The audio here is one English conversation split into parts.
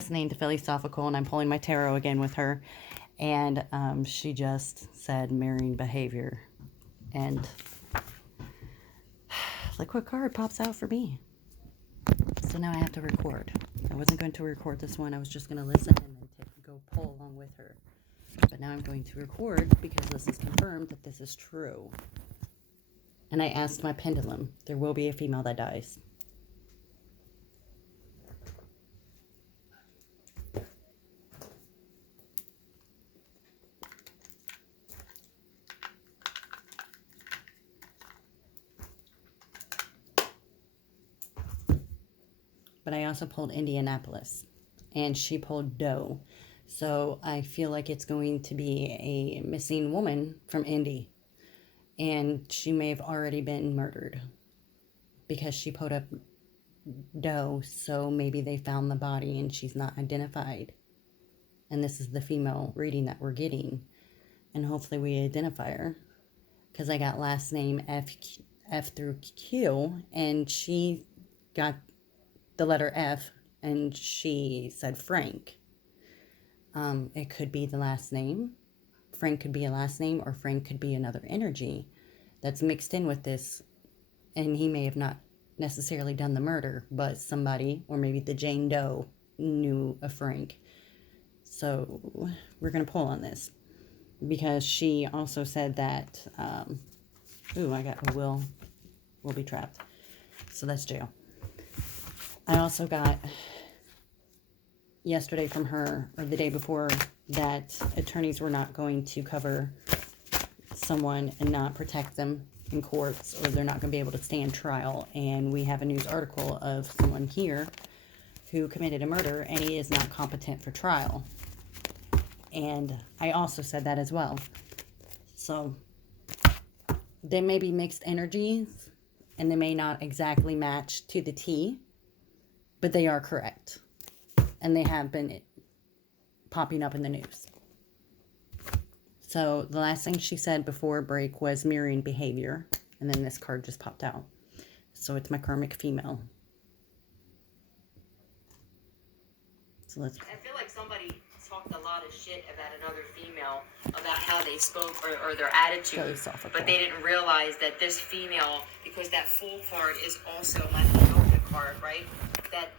Listening to Philosophical, and I'm pulling my tarot again with her, and she just said mirroring behavior, and look what card pops out for me. So now I have to record. I wasn't going to record this one. I was just going to listen and then go pull along with her. But now I'm going to record because this is confirmed that this is true. And I asked my pendulum, there will be a female that dies. But I also pulled Indianapolis, and she pulled Doe. So I feel like it's going to be a missing woman from Indy, and she may have already been murdered because she put up Doe, so maybe they found the body and she's not identified. And this is the female reading that we're getting, and hopefully we identify her, because I got last name F through Q, and she got the letter F, and she said Frank. It could be the last name. Frank could be a last name, or Frank could be another energy that's mixed in with this, and he may have not necessarily done the murder, but somebody, or maybe the Jane Doe, knew a Frank. So we're going to pull on this, because she also said that, I got will be trapped. So that's jail. I also got yesterday from her, or the day before, that attorneys were not going to cover someone and not protect them in courts, or they're not going to be able to stand trial. And we have a news article of someone here who committed a murder, and he is not competent for trial. And I also said that as well. So they may be mixed energies, and they may not exactly match to the T, but they are correct. And they have been popping up in the news. So the last thing she said before break was mirroring behavior. And then this card just popped out. So it's my karmic female. So let's... I feel like somebody talked a lot of shit about another female, about how they spoke or their attitude. But they didn't realize that this female, because that Fool card is also my Philadelphia card, right? That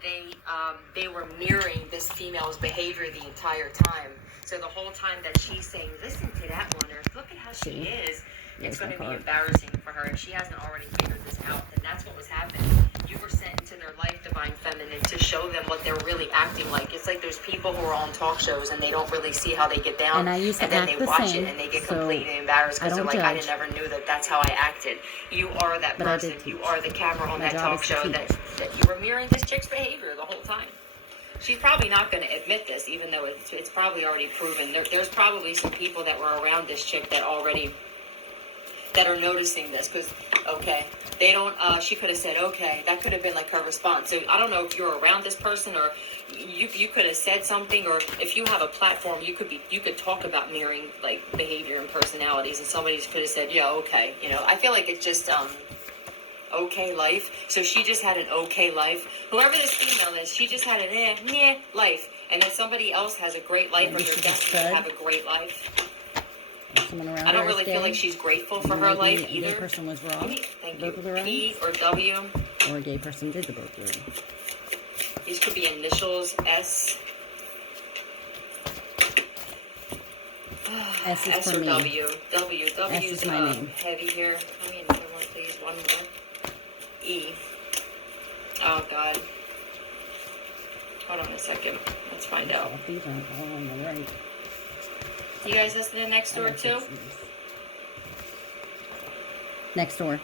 they were mirroring this female's behavior the entire time. So the whole time that she's saying, listen to that one, or look at how she is, it's going to be embarrassing for her. If she hasn't already figured this out, then that's what was happening. You were sent into their life, Divine Feminine, to show them what they're really acting like. It's like those people who are on talk shows and they don't really see how they get down. And I used to and then act they the watch same, it and they get completely embarrassed because they're like, I never knew that that's how I acted. You are that person. You are the camera on that talk show that you were mirroring this chick's behavior the whole time. She's probably not going to admit this, even though it's probably already proven. There's probably some people that were around this chick that are noticing this, because, okay, they don't, she could have said, okay, that could have been like her response. So I don't know if you're around this person, or you could have said something, or if you have a platform, you could talk about mirroring, like, behavior and personalities, and somebody could have said, yeah, okay, I feel like it's just, okay life. So she just had an okay life. Whoever this female is, she just had an life. And if somebody else has a great life, or they're destined to have a great life, I don't really feel like she's grateful for her life either. A gay person was wrong. Thank you. P or W. Or a gay person did the burglary. These could be initials. S. S is for or me. W. W is my name. Heavy here. Give me another one, please. One more. E. Oh, God. Hold on a second. Let's find out. These aren't all on the right. You guys listening to Next Door, too? Next Door.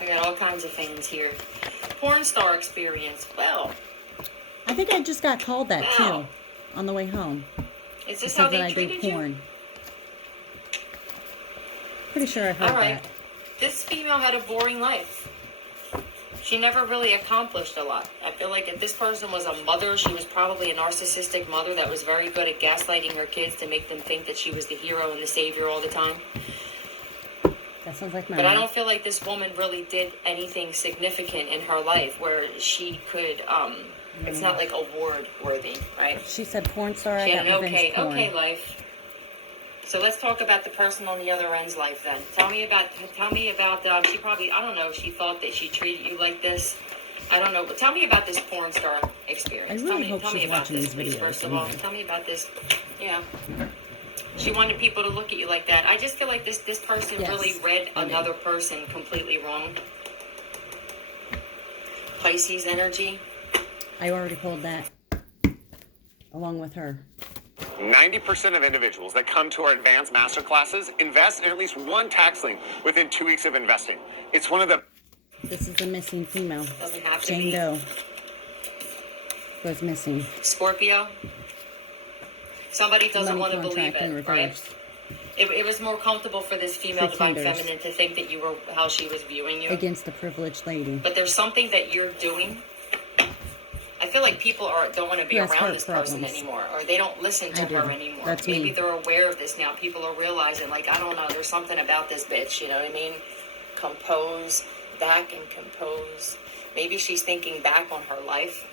I got all kinds of things here. Porn star experience. Well. I think I just got called that, too, on the way home. Is this how they treated you? Porn. Pretty sure I heard that. This female had a boring life. She never really accomplished a lot. I feel like if this person was a mother, she was probably a narcissistic mother that was very good at gaslighting her kids to make them think that she was the hero and the savior all the time. That sounds like my But I mom. don't feel like this woman really did anything significant in her life where she could, it's not like award worthy, right? She said porn star, She I had got an revenge porn. okay life. So let's talk about the person on the other end's life then. Tell me about, she probably, I don't know if she thought that she treated you like this. I don't know, but tell me about this porn star experience. I really hope tell me she's about watching this, these videos. first of all. Tell me about this. Yeah. She wanted people to look at you like that. I just feel like this person really read another person completely wrong. Pisces energy. I already pulled that along with her. 90% of individuals that come to our advanced master classes invest in at least one tax lien within 2 weeks of investing. It's one of the... This is the missing female. Doesn't have to Jane be. Doe was missing. Scorpio. Somebody doesn't Money want to believe contract in it, right? reverse. It was more comfortable for this female divine Pretenders. feminine to think that you were how she was viewing you. Against the privileged lady. But there's something that you're doing. I feel like people don't want to be around this person anymore, or they don't listen to her anymore. That's Maybe me. they're aware of this now. People are realizing, like, I don't know, there's something about this bitch, you know what I mean? Compose, back and compose. Maybe she's thinking back on her life,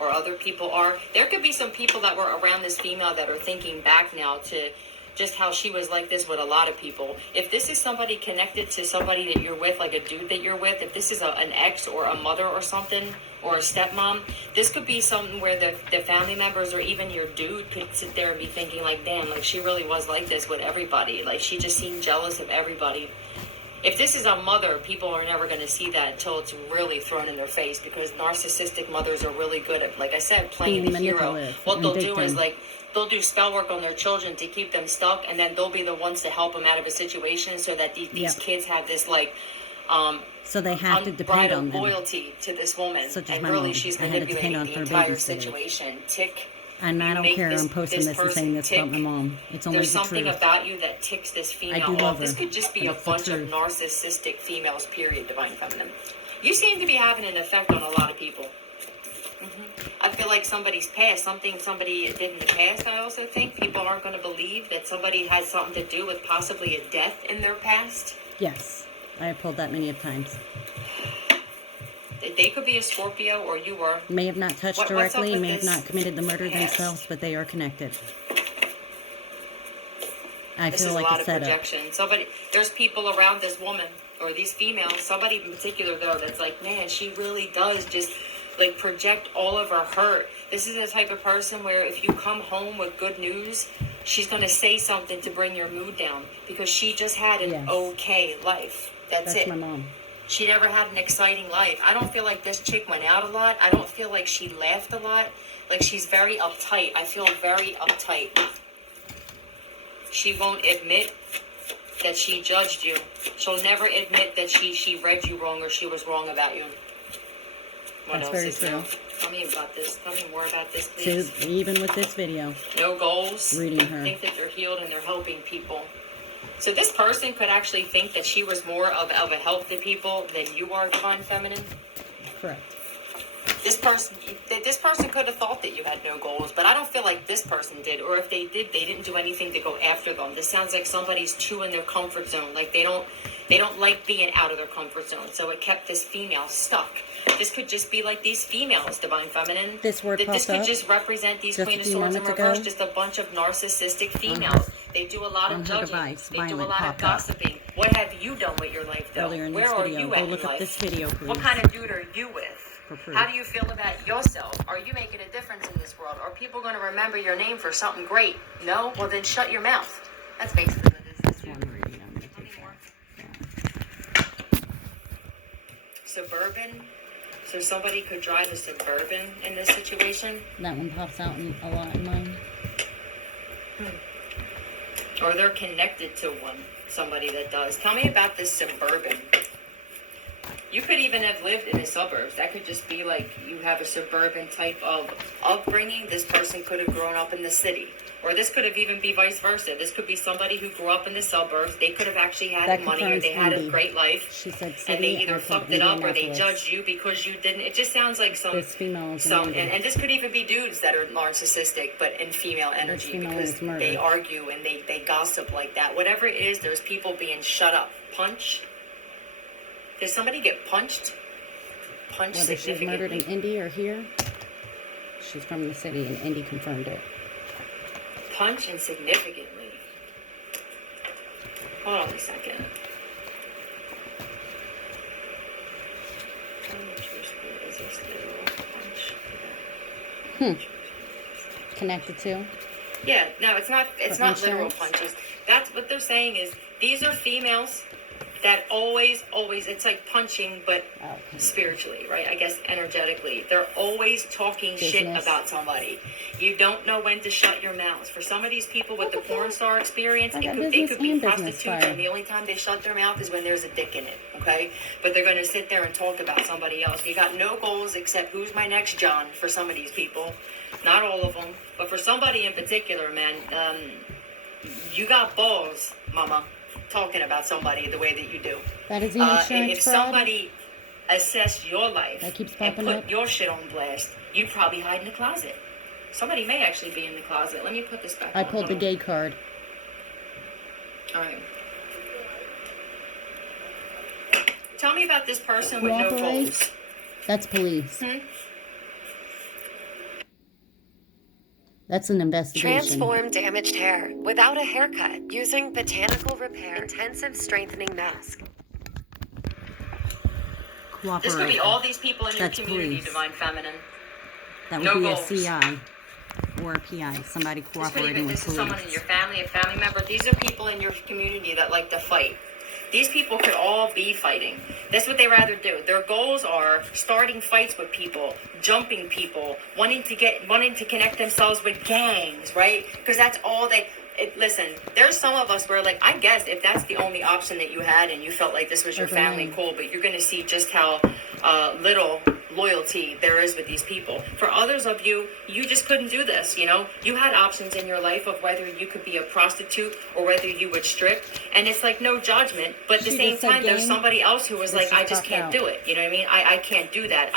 or other people are. There could be some people that were around this female that are thinking back now to just how she was like this with a lot of people. If this is somebody connected to somebody that you're with, like a dude that you're with, if this is an ex or a mother or something, or a stepmom, this could be something where the family members or even your dude could sit there and be thinking like, damn, like she really was like this with everybody. Like she just seemed jealous of everybody. If this is a mother, people are never going to see that until it's really thrown in their face, because narcissistic mothers are really good at, like I said, playing the hero. What they'll do is like, they'll do spell work on their children to keep them stuck, and then they'll be the ones to help them out of a situation so that these kids have this like so they have to depend on them. Loyalty to this woman, Such as and my really mom. she's I had to manipulating depend on the her entire babysitter. situation. Tick. And I You don't make care. this- I'm posting this this and person saying this about my tick. mom. It's only There's the something truth. about you that ticks this female do love off. This her, could just be but a it's the bunch of truth. narcissistic females, period, divine feminine. You seem to be having an effect on a lot of people. I feel like somebody's past, something somebody did in the past. I also think people aren't going to believe that somebody has something to do with possibly a death in their past. Yes. I have pulled that many of times. They could be a Scorpio, or you were. May have not touched What's up directly, with may have this not committed the murder past? themselves, but they are connected. I This feel is like a lot it's of set up. projection. There's people around this woman, or these females, somebody in particular though, that's like, man, she really does just like project all of her hurt. This is the type of person where if you come home with good news, she's going to say something to bring your mood down, because she just had an okay life. That's it. my mom. She never had an exciting life. I don't feel like this chick went out a lot. I don't feel like she laughed a lot. Like she's very uptight. I feel very uptight. She won't admit that she judged you. She'll never admit that she read you wrong or she was wrong about you. What That's else very is true. new? Tell me about this. Tell me more about this, please. So even with this video, No goals. reading her. Think that they're healed and they're helping people. So this person could actually think that she was more of a help to people than you are, divine feminine. Correct. This person could have thought that you had no goals, but I don't feel like this person did. Or if they did, they didn't do anything to go after them. This sounds like somebody's too in their comfort zone. Like they don't like being out of their comfort zone. So it kept this female stuck. This could just be like these females, divine feminine. This word This popped could up just represent these just Queen a of few Swords in moments reverse. ago. Just a bunch of narcissistic females. They do a lot On of her judging. device, They do a Violet lot of popped up. gossiping. What have you done with your life, though? Earlier in Where this are video. you Go at look in up life? this video, please. What kind of dude are you with? For proof. How do you feel about yourself? Are you making a difference in this world? Are people going to remember your name for something great? No? Well, then shut your mouth. That's basically what it is. One reading, I'm gonna take More. that. Suburban. So somebody could drive a Suburban in this situation. That one pops out a lot in mine. Or they're connected to one. Somebody that does. Tell me about this Suburban. You could even have lived in the suburbs. That could just be like you have a suburban type of upbringing. This person could have grown up in the city. Or this could have even be vice versa. This could be somebody who grew up in the suburbs. They could have actually had money, or they had a great life. She said city, and they either fucked it up or they judged you because you didn't. It just sounds like this female is and this could even be dudes that are narcissistic but in female energy because they argue and they gossip like that. Whatever it is, there's people being shut up. Punch. Did somebody get punched? Whether she's murdered in Indy or here, she's from the city, and Indy confirmed it. Punch insignificantly. Hold on a second. Is this literal punch? Connected to? Yeah, no, it's not. It's not literal punches. That's what they're saying is these are females that always, it's like punching, but spiritually, right? I guess energetically. They're always talking shit about somebody. You don't know when to shut your mouth. For some of these people with the porn star experience, they could be prostitutes, and the only time they shut their mouth is when there's a dick in it, okay? But they're going to sit there and talk about somebody else. You got no goals except who's my next John for some of these people. Not all of them, but for somebody in particular, man, you got balls, mama, talking about somebody the way that you do. That is the insurance if fraud? Somebody assessed your life that keeps and popping put your shit on blast, you'd probably hide in the closet. Somebody may actually be in the closet. Let me put this back I on. pulled the gay card. All right. Tell me about this person with no goals. That's police. That's an investigation. Transform damaged hair without a haircut using Botanical Repair Intensive Strengthening Mask. This could be all these people in your community, police. Divine Feminine. That would No be goals. a CI or a PI, somebody cooperating with This is police. someone in your family, a family member. These are people in your community that like to fight. These people could all be fighting. That's what they rather do. Their goals are starting fights with people, jumping people, wanting to connect themselves with gangs, right? Because that's all they. Listen, there's some of us where, like, I guess if that's the only option that you had and you felt like this was your family, cool, but you're going to see just how little loyalty there is with these people. For others of you, you just couldn't do this, you know? You had options in your life of whether you could be a prostitute or whether you would strip, and it's like no judgment, but at the same time, there's somebody else who was like, I just can't do it, you know what I mean? I can't do that.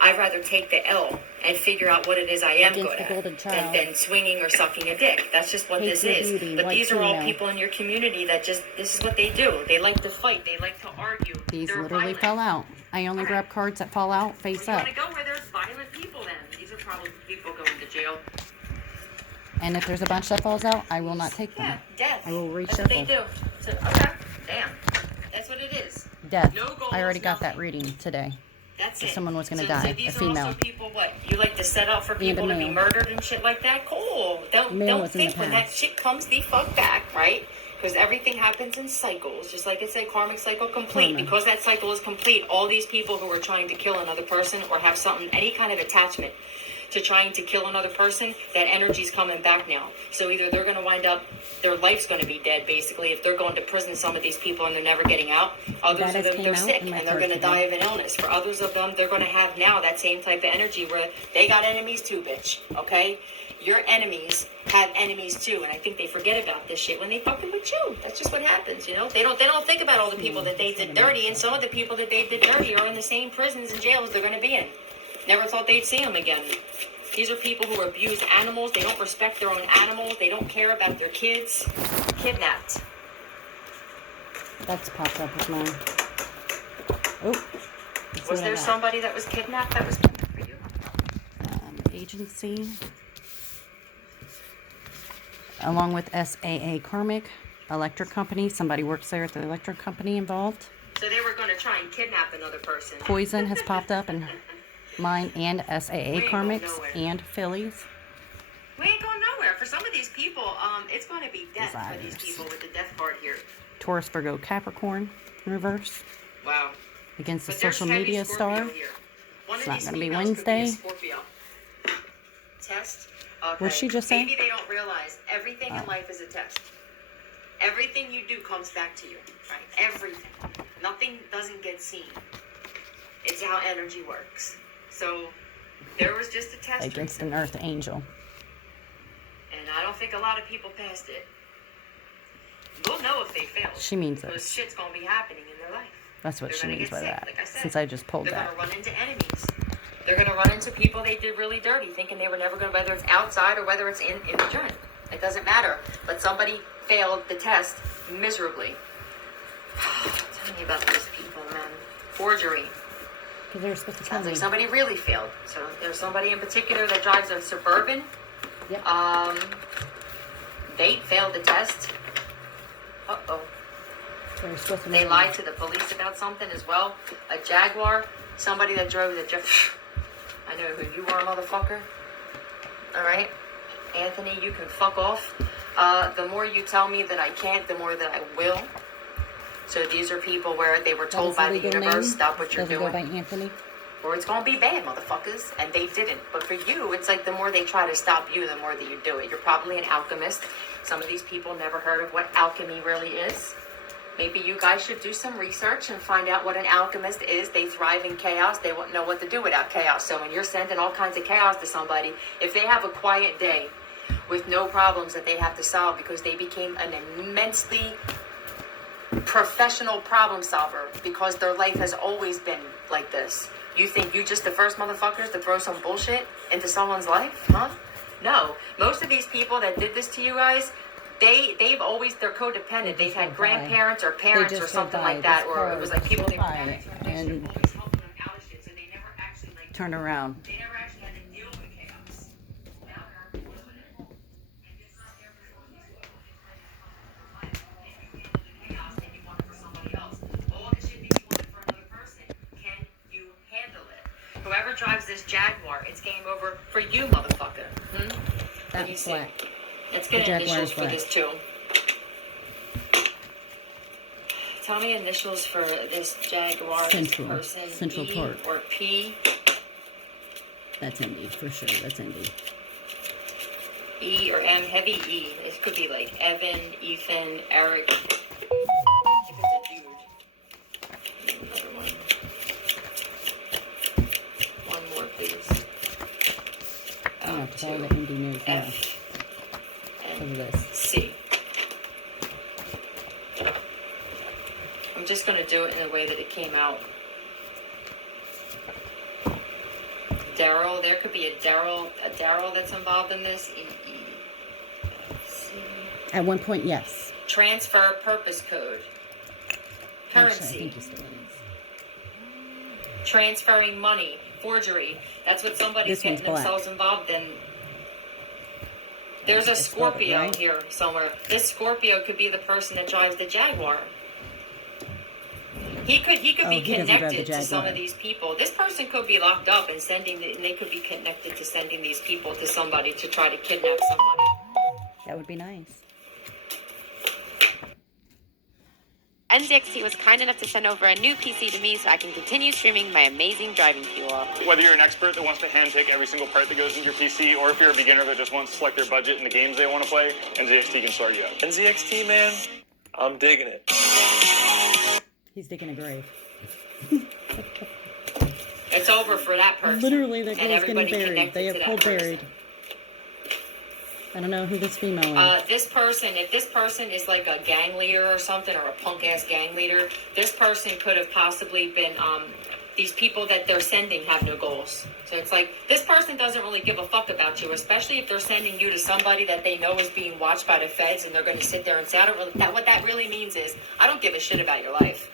I'd rather take the L and figure out what it is I am good at than swinging or sucking a dick. That's just what this is. But these are all people in your community that just, this is what they do. They like to fight. They like to argue. These literally fell out. I only grab cards that fall out face up. You want to go where there's violent people then. These are probably people going to jail. And if there's a bunch that falls out, I will not take them. Yeah, death. I will reshuffle. That's what they do. So, okay, damn. That's what it is. Death. No goals, I already got nothing. that reading today. That's if it. someone was going to So die, these a female. are also people, what? You like to set up for people to be murdered and shit like that? Cool. Don't think when that shit comes the fuck back, right? Because everything happens in cycles. Just like it said, karmic cycle complete. Because that cycle is complete, all these people who are trying to kill another person or have something, any kind of attachment to trying to kill another person, that energy's coming back now. So either they're going to wind up, their life's going to be dead, basically, if they're going to prison, some of these people, and they're never getting out. Others of them, they're sick, and they're going to die of an illness. For others of them, they're going to have now that same type of energy where they got enemies too, bitch, okay? Your enemies have enemies too, and I think they forget about this shit when they fucking with you. That's just what happens, you know? They don't think about all the people that they did dirty, and some of the people that they did dirty are in the same prisons and jails they're going to be in. Never thought they'd see them again. These are people who abuse animals. They don't respect their own animals. They don't care about their kids. Kidnapped. That's popped up with mine. Oh. Was there somebody that was kidnapped that was kidnapped for you? Agency. Along with SAA Karmic, electric company. Somebody works there at the electric company involved. So they were going to try and kidnap another person. Poison has popped up in mine and SAA Karmics and Phillies. We ain't going nowhere. For some of these people, it's going to be death for these people with the death card here. Taurus, Virgo, Capricorn in reverse. Wow. Against the social media star. It's not going to be Wednesday. Test. What did she just say? Maybe they don't realize everything in life is a test. Everything you do comes back to you, right? Everything. Nothing doesn't get seen. It's how energy works. So there was just a test Against an Earth Angel. and I don't think a lot of people passed it. We'll know if they failed. She means because this. shit's gonna be happening in their life. That's what They're she gonna means get by sick, that. like I said. Since I just pulled They're that. gonna run into enemies. They're gonna run into people they did really dirty, thinking they were never gonna, whether it's outside or whether it's in the journey. It doesn't matter. But somebody failed the test miserably. Tell me about these people, man. Forgery. Because they were supposed to tell Sounds me. like somebody really failed. So there's somebody in particular that drives a Suburban. Yep. They failed the test. Uh-oh. They were supposed to They know. lied to the police about something as well. A Jaguar. Somebody that drove the I know who you are, motherfucker. Alright? Anthony, you can fuck off. The more you tell me that I can't, the more that I will. So these are people where they were told by the universe, stop what you're Does it doing. go by Anthony? Or it's gonna be bad, motherfuckers. And they didn't. But for you, it's like the more they try to stop you, the more that you do it. You're probably an alchemist. Some of these people never heard of what alchemy really is. Maybe you guys should do some research and find out what an alchemist is. They thrive in chaos. They won't know what to do without chaos. So when you're sending all kinds of chaos to somebody, if they have a quiet day with no problems that they have to solve because they became an immensely professional problem solver because their life has always been like this. You think you just the first motherfuckers to throw some bullshit into someone's life? Huh? No. Most of these people that did this to you guys, they've always, they're codependent. They've had grandparents or parents or something like that, or it was like people they were parents and always helping them out of shit, so they never actually like turn around. they never actually had to deal with chaos. Now they're living it. And it's not their responsibility. If you handle the chaos and you want it for somebody else, all the shit that you wanted for another person, can you handle it? Whoever drives this Jaguar, it's game over for you, motherfucker. What do you That's say? black. Let's get The Jaguar initials is for black. this too. Tell me initials for this Jaguar Central. person. Central E Park. or P. That's Indy, for sure. That's Indy. E or M. Heavy E. It could be like Evan, Ethan, Eric. If it's a dude. Another one. One more, please. I'm going to follow the Indy news now. F. Look at this. C. I'm just going to do it in the way that it came out. Daryl, there could be a Daryl that's involved in this. C. At one point, yes. Transfer purpose code. Actually, I Currency. think he still is. Transferring money. Forgery. That's what somebody's This one's getting black. themselves involved in. There's a I spelled it Scorpio right. here somewhere. This Scorpio could be the person that drives the Jaguar. He could Oh, be he doesn't drive the connected to some Jaguar. of these people. This person could be locked up and they could be connected to sending these people to somebody to try to kidnap somebody. That would be nice. NZXT was kind enough to send over a new PC to me so I can continue streaming my amazing driving to you all. Whether you're an expert that wants to handpick every single part that goes into your PC, or if you're a beginner that just wants to select their budget and the games they want to play, NZXT can sort you out. NZXT, man, I'm digging it. He's digging a grave. It's over for that person. Literally, that And girl's getting everybody buried. connected They have to that cold person. buried. I don't know who this female is. This person, if this person is like a gang leader or something, or a punk ass gang leader, this person could have possibly been, these people that they're sending have no goals. So it's like, this person doesn't really give a fuck about you, especially if they're sending you to somebody that they know is being watched by the feds and they're going to sit there and say, what that really means is, I don't give a shit about your life.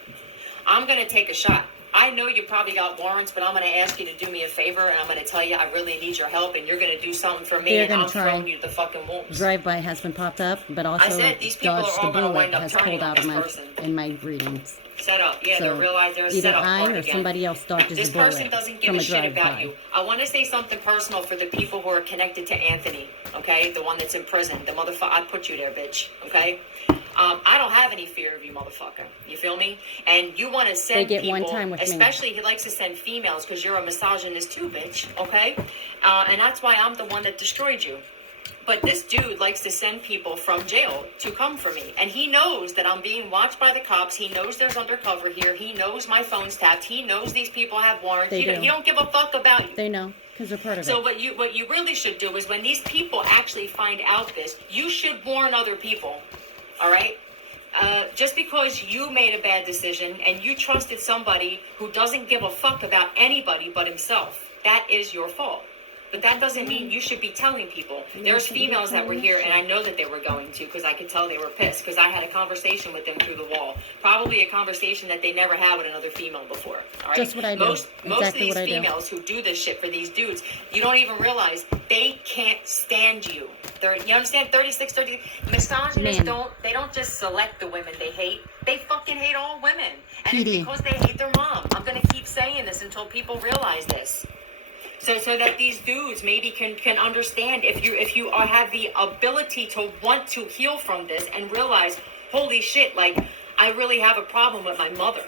I'm going to take a shot. I know you probably got warrants, but I'm going to ask you to do me a favor, and I'm going to tell you I really need your help, and you're going to do something for me, They're and gonna I'm try. throwing you to the fucking wolves. Drive-by has been popped up, but also said these people Dodge are the all gonna Bullet wind up has turning pulled on out of this my person. in my readings. Set up. Yeah, So, they'll realize they're a either setup I part or again. somebody else dodges This the bullet person doesn't give from a shit drive-by. about you. I want to say something personal for the people who are connected to Anthony, okay? The one that's in prison. The motherfucker, I put you there, bitch, okay? I don't have any fear of you, motherfucker. You feel me? And you want to send They get people, one time with me. especially he likes to send females because you're a misogynist too, bitch, okay? And that's why I'm the one that destroyed you. But this dude likes to send people from jail to come for me. And he knows that I'm being watched by the cops. He knows there's undercover here. He knows my phone's tapped. He knows these people have warrants. He don't give a fuck about you. They know, because they're part of it. So what you really should do is when these people actually find out this, you should warn other people. All right? Just because you made a bad decision and you trusted somebody who doesn't give a fuck about anybody but himself, that is your fault. But that doesn't mean you should be telling people. There's females that were here, and I know that they were going to, because I could tell they were pissed, because I had a conversation with them through the wall. Probably a conversation that they never had with another female before. All right? Just what I do. Most of these females who do this shit for these dudes, you don't even realize they can't stand you. You understand? 36, 30. Misogynists don't just select the women they hate. They fucking hate all women. And it's because they hate their mom. I'm going to keep saying this until people realize this. So that these dudes maybe can understand if you have the ability to want to heal from this and realize, holy shit, like, I really have a problem with my mother,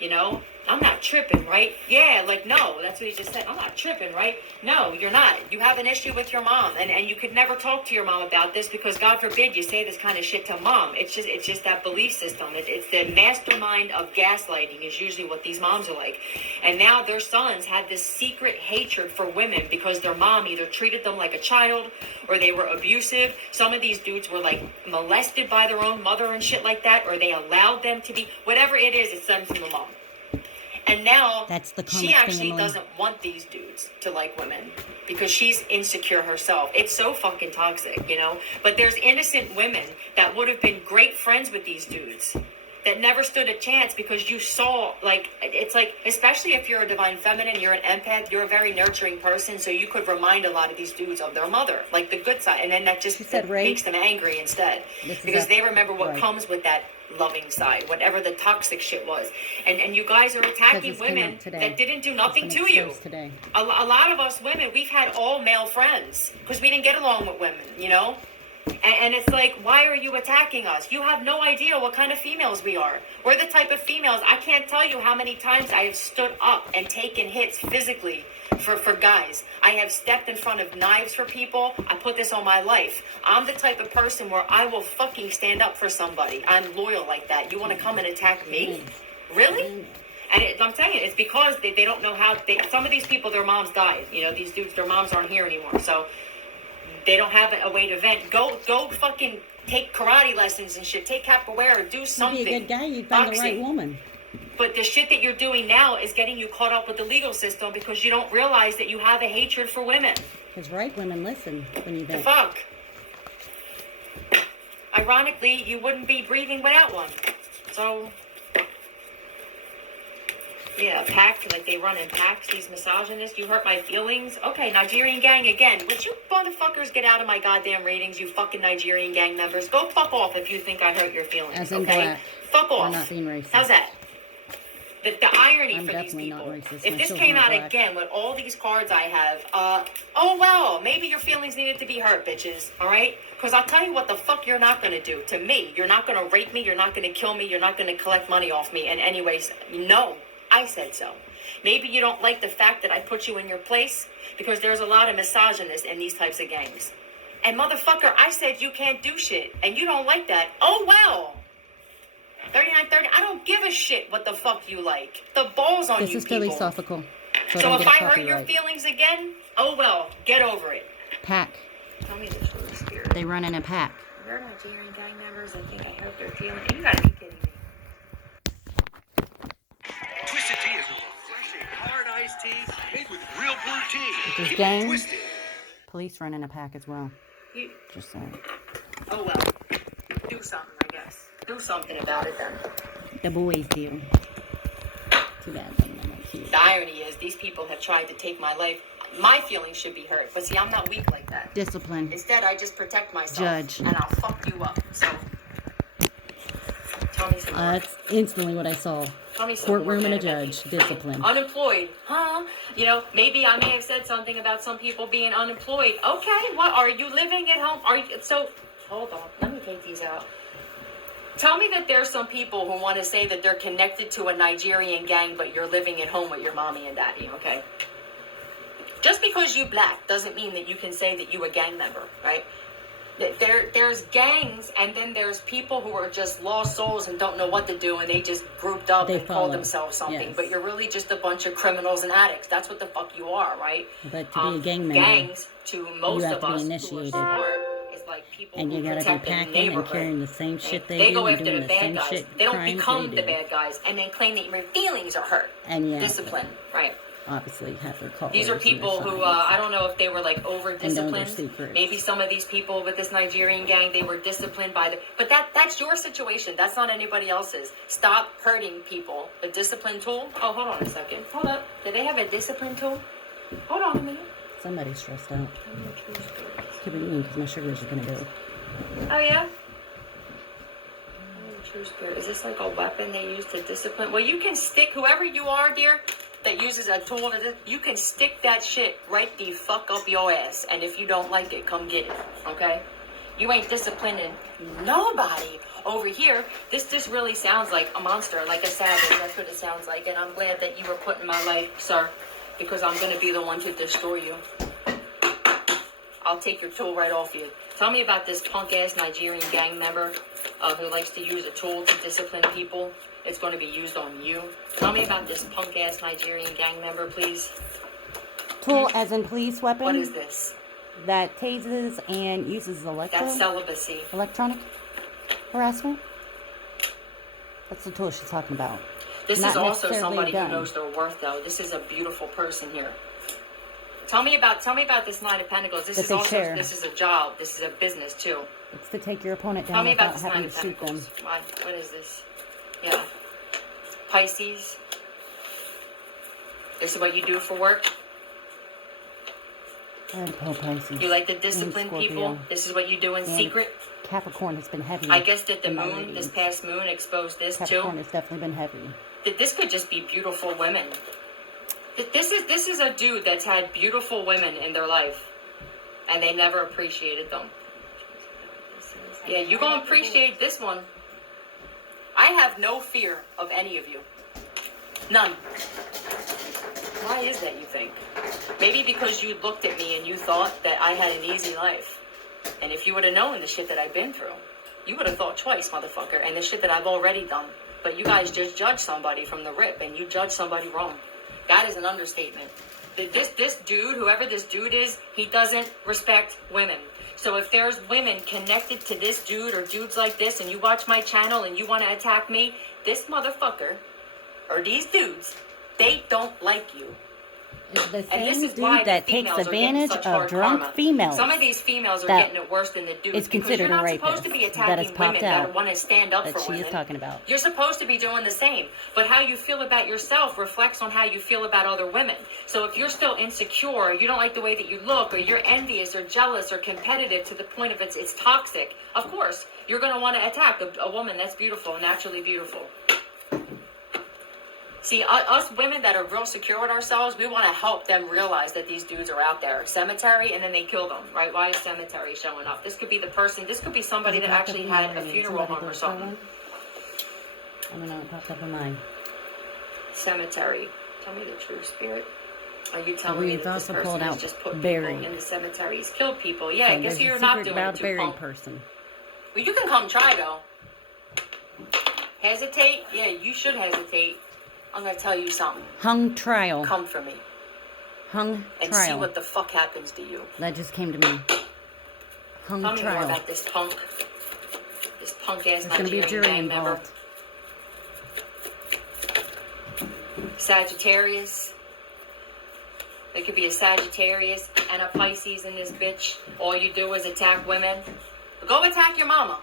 you know? I'm not tripping, right? Yeah, like, no, that's what he just said. I'm not tripping, right? No, you're not. You have an issue with your mom, and you could never talk to your mom about this because, God forbid, you say this kind of shit to mom. It's just that belief system. It's the mastermind of gaslighting is usually what these moms are like. And now their sons had this secret hatred for women because their mom either treated them like a child or they were abusive. Some of these dudes were, like, molested by their own mother and shit like that, or they allowed them to be. Whatever it is, it stems from the mom. And now she actually doesn't want these dudes to like women because she's insecure herself. It's so fucking toxic, you know? But there's innocent women that would have been great friends with these dudes that never stood a chance because you saw, like, it's like, especially if you're a divine feminine, you're an empath, you're a very nurturing person, so you could remind a lot of these dudes of their mother, like the good side, and then that just makes them angry instead because they remember what comes with that loving side, whatever the toxic shit was. And you guys are attacking women that didn't do nothing to you. A lot of us women, we've had all male friends because we didn't get along with women, you know? And it's like, why are you attacking us? You have no idea what kind of females we are. We're the type of females, I can't tell you how many times I have stood up and taken hits physically for guys. I have stepped in front of knives for people. I put this on my life. I'm the type of person where I will fucking stand up for somebody. I'm loyal like that. You want to come and attack me? Really? And I'm telling you, it's because they don't know how. Some of these people, their moms died. You know, these dudes, their moms aren't here anymore. So they don't have a way to vent. Go fucking take karate lessons and shit. Take capoeira. Do something. You'd be a good guy. You'd find the right woman. But the shit that you're doing now is getting you caught up with the legal system because you don't realize that you have a hatred for women. Because right women listen when you vent. The fuck? Ironically, you wouldn't be breathing without one. So, yeah, packed, like they run in packs, these misogynists. You hurt my feelings. Okay, Nigerian gang again. Would you motherfuckers get out of my goddamn ratings, you fucking Nigerian gang members? Go fuck off if you think I hurt your feelings, as in okay? black. Fuck off. I'm not being racist. How's that? The irony I'm for these people. Not racist. If this came out again with all these cards I have, oh well, maybe your feelings needed to be hurt, bitches, alright? Because I'll tell you what the fuck you're not going to do to me. You're not going to rape me, you're not going to kill me, you're not going to collect money off me. And anyways, no, I said so. Maybe you don't like the fact that I put you in your place, because there's a lot of misogynists in these types of gangs. And motherfucker, I said you can't do shit, and you don't like that. Oh well. 3930, I don't give a shit what the fuck you like. The balls on you people. This is philosophical. So if I hurt your feelings again, oh well, get over it. Pack. Tell me this really scared. They run in a pack. They're Nigerian gang members. I think I hurt their feelings. You gotta be kidding me. Twisted Tea is a refreshing hard iced tea made with real blue tea. This gang, police run in a pack as well. Just saying. Oh well, do something, I guess. Do something about it then. The boys do. Too bad. The irony is these people have tried to take my life. My feelings should be hurt, but see, I'm not weak like that. Discipline. Instead, I just protect myself. Judge. And I'll fuck you up. So, tell me some more. That's instantly what I saw. Tell me some Courtroom more, and a judge. Discipline. Unemployed. Huh? You know, maybe I may have said something about some people being unemployed. Okay, what? Are you living at home? Are you? So, hold on. Let me take these out. Tell me that there's some people who want to say that they're connected to a Nigerian gang, but you're living at home with your mommy and daddy, okay? just because you black doesn't mean that you can say that you a gang member, right? There's gangs, and then there's people who are just lost souls and don't know what to do, and they just grouped up and call themselves something. Yes. But you're really just a bunch of criminals and addicts. That's what the fuck you are, right? But to be a gang member, gangs, to most you have of to be us initiated. who are smart, is like people and you who gotta be protect the packing and neighborhood. carrying the same shit They they go do and after doing the the bad same guys. shit. They don't crimes become they the do. bad guys and then claim that your feelings are hurt. And yeah, Discipline, right? obviously have their colors. These are people who, I don't know if they were like over disciplined. secrets. Maybe some of these people with this Nigerian gang, they were disciplined by the, but that's your situation. That's not anybody else's. Stop hurting people. A discipline tool? Oh, hold on a second. Hold up. Do they have a discipline tool? Hold on a minute. Somebody's stressed out. Could be me because my sugars are gonna go. Oh, yeah? True spirit. Is this like a weapon they use to discipline? Well, you can stick, whoever you are, dear, that uses a tool, you can stick that shit right the fuck up your ass. And if you don't like it, come get it, okay? You ain't disciplining nobody over here. This really sounds like a monster, like a savage. That's what it sounds like. And I'm glad that you were put in my life, sir, because I'm going to be the one to destroy you. I'll take your tool right off you. Tell me about this punk-ass Nigerian gang member who likes to use a tool to discipline people. It's going to be used on you. Tell me about this punk-ass Nigerian gang member, please. Tool as in police weapon? What is this? That tases and uses That's celibacy. electronic harassment? That's the tool she's talking about. This Not is also necessarily somebody done. who knows their worth, though. This is a beautiful person here. Tell me about this Nine of Pentacles. This That is they also share. this is a job. This is a business too. It's to take your opponent Tell down me about without this Nine having of to shoot them. Pentacles. What is this? Yeah. Pisces. This is what you do for work. And Pisces. You like to discipline And people. Scorpio. This is what you do in And secret. Capricorn has been heavy. I guess that the in my moon, readings. this past moon, exposed this Capricorn too. has definitely been heavy. That this could just be beautiful women. This is a dude that's had beautiful women in their life, and they never appreciated them. Yeah, you gonna appreciate this one. I have no fear of any of you. None. Why is that, you think? Maybe because you looked at me and you thought that I had an easy life. And if you would have known the shit that I've been through, you would have thought twice, motherfucker, and the shit that I've already done. But you guys just judge somebody from the rip, and you judge somebody wrong. That is an understatement. This dude, whoever this dude is, he doesn't respect women. So if there's women connected to this dude or dudes like this, and you watch my channel and you want to attack me, this motherfucker, or these dudes, they don't like you. It's the And this same is why dude the that takes females are getting advantage such of hard drunk karma. females. Some of these females are that getting it worse than the dudes is because considered you're a not supposed to rapist be that has attacking popped women that out want to stand up that for she women. is talking about. You're supposed to be doing the same, but how you feel about yourself reflects on how you feel about other women. So if you're still insecure, or you don't like the way that you look, or you're envious or jealous or competitive to the point of it's toxic, of course, you're going to want to attack a woman that's beautiful, naturally beautiful. See, us women that are real secure with ourselves, we want to help them realize that these dudes are out there. Cemetery, and then they kill them, right? Why is cemetery showing up? This could be the person, this could be somebody that actually had a funeral home or something. I don't know, it popped up in mine. Cemetery. Tell me the true spirit. Are you telling me We've that this also person pulled has out just put buried. people in the cemeteries, killed people? Yeah, So I guess there's a you're not secret doing about it a too, buried punk. person. Well, you can come try, though. Hesitate? Yeah, you should hesitate. I'm going to tell you something. Hung trial. Come for me Hung and see trial. what the fuck happens to you. That just came to me. Hung Tell me more trial. about this punk. This punk-ass There's going to be a Nigerian jury gang member. involved. Sagittarius. There could be a Sagittarius and a Pisces in this bitch. All you do is attack women. Go attack your mama.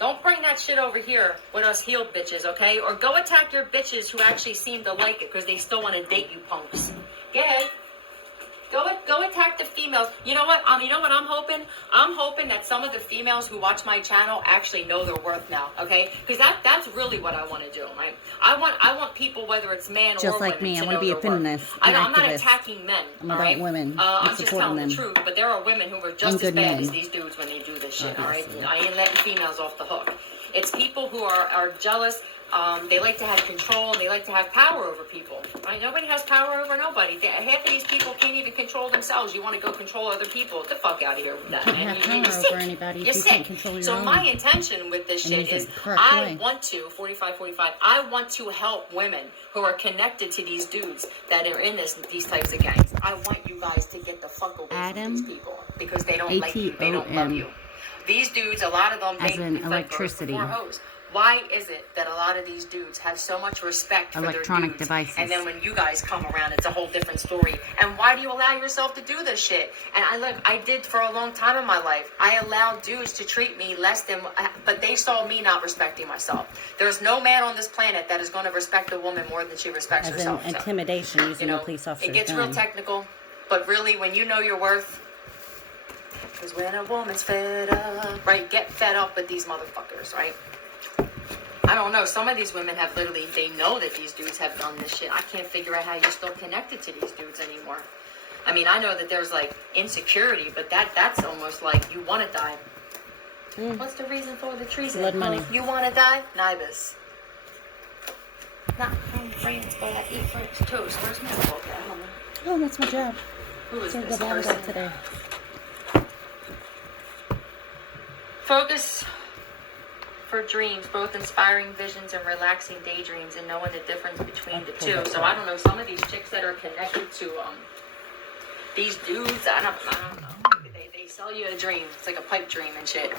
Don't bring that shit over here with us healed bitches, okay? Or go attack your bitches who actually seem to like it because they still want to date you punks. Go ahead. Go attack the females. You know what? You know what I'm hoping? I'm hoping that some of the females who watch my channel actually know their worth now, okay? Because that's really what I want to do, right? I want people, whether it's man or Just like women, me, I to want to know be a their worth. feminist, I'm not activist. attacking men. I'm all about right? women and I'm just supporting telling them. the truth. But there are women who are just as good bad men. as these dudes when they do this shit. Obviously. All right, I ain't letting females off the hook. It's people who are jealous. They like to have control and they like to have power over people. Right? Nobody has power over nobody. Half of these people can't even control themselves. You want to go control other people? Get the fuck out of here with that, Can't man. have power You're sick. over anybody if You're you sick. can't control your So own. my intention with this And shit use is it the correct I way. want to, 45, I want to help women who are connected to these dudes that are in these types of gangs. I want you guys to get the fuck away from these people because they don't like you. They don't love you. These dudes, a lot of them, As they in like electricity. girls before hoes. Why is it that a lot of these dudes have so much respect for Electronic their dudes, devices. and then when you guys come around, it's a whole different story? And why do you allow yourself to do this shit? And I did for a long time in my life. I allowed dudes to treat me less than, but they saw me not respecting myself. There's no man on this planet that is going to respect a woman more than she respects As herself. in So, intimidation using a police it officer's gets gun. real technical, but really, when you know your worth, because when a woman's fed up, right? Get fed up with these motherfuckers, right? I don't know. Some of these women have literally, they know that these dudes have done this shit. I can't figure out how you're still connected to these dudes anymore. I mean, I know that there's like insecurity, but that's almost like you want to die. What's the reason for the treason? Blood money. You want to die? Nibus. Not from France, but I eat French toast. Where's my book at? Oh, that's my job. Who is So this go down person? that today. Focus for dreams, both inspiring visions and relaxing daydreams, and knowing the difference between the two. So I don't know, some of these chicks that are connected to these dudes, I don't know. They sell you a dream. It's like a pipe dream and shit.